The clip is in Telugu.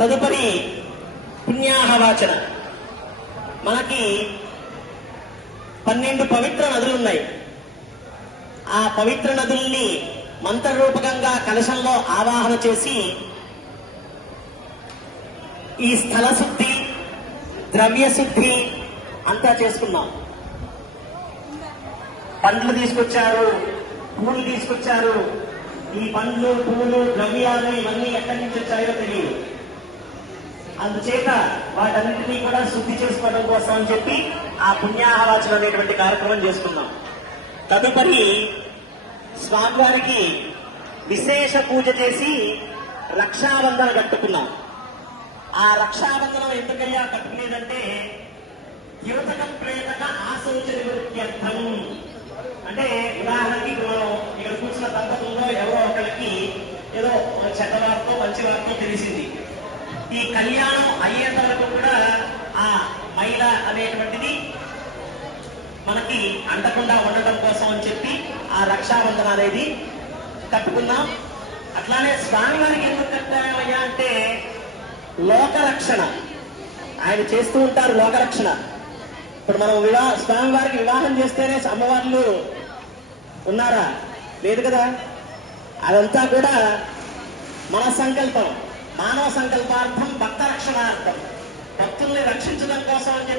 తదుపరి పుణ్యాహవాచన. మనకి 12 పవిత్ర నదులు ఉన్నాయి. ఆ పవిత్ర నదుల్ని మంత్రరూపకంగా కలశంలో ఆవాహన చేసి ఈ స్థల శుద్ధి, ద్రవ్య శుద్ధి అంతా చేసుకున్నాం. పండ్లు తీసుకొచ్చారు, పూలు తీసుకొచ్చారు. ఈ పండ్లు, పూలు, ద్రవ్యాలు ఇవన్నీ ఎక్కడి నుంచి వచ్చాయో తెలియదు. అందుచేత వాటన్నింటినీ కూడా శుద్ధి చేసుకోవడం కోసం అని చెప్పి ఆ పుణ్యాహవాచన అనేటువంటి కార్యక్రమం చేసుకున్నాం. తదుపరి స్వామివారికి విశేష పూజ చేసి రక్షాబంధన కట్టుకున్నాం. ఆ రక్షాబంధనం ఎందుకయ్యా కట్టుకునేదంటే యువతకం ప్రేతక ఆశోచ నివృత్త్యర్థం. అంటే ఉదాహరణకి మనం ఇక్కడ కూర్చున్న దంపతుల్లో ఎవరో ఒకరికి ఏదో చెడ్డవారితో మంచి వారితో తెలిసింది. ఈ కళ్యాణం అయ్యేంత వరకు కూడా ఆ మైల అనేటువంటిది మనకి అంటకుండా ఉండటం కోసం అని చెప్పి ఆ రక్షాబంధన అనేది కట్టుకున్నాం. అట్లానే స్వామివారికి ఎందుకు కట్టామయ్యా అంటే లోకరక్షణ. ఆయన చేస్తూ ఉంటారు లోకరక్షణ. ఇప్పుడు మనం స్వామివారికి వివాహం చేస్తేనే అమ్మవార్లు ఉన్నారా? లేదు కదా. అదంతా కూడా మన సంకల్పం, మానవ సంకల్పార్థం, భక్త రక్షణార్థం, భక్తుల్ని రక్షించడం కోసం అని చెప్పి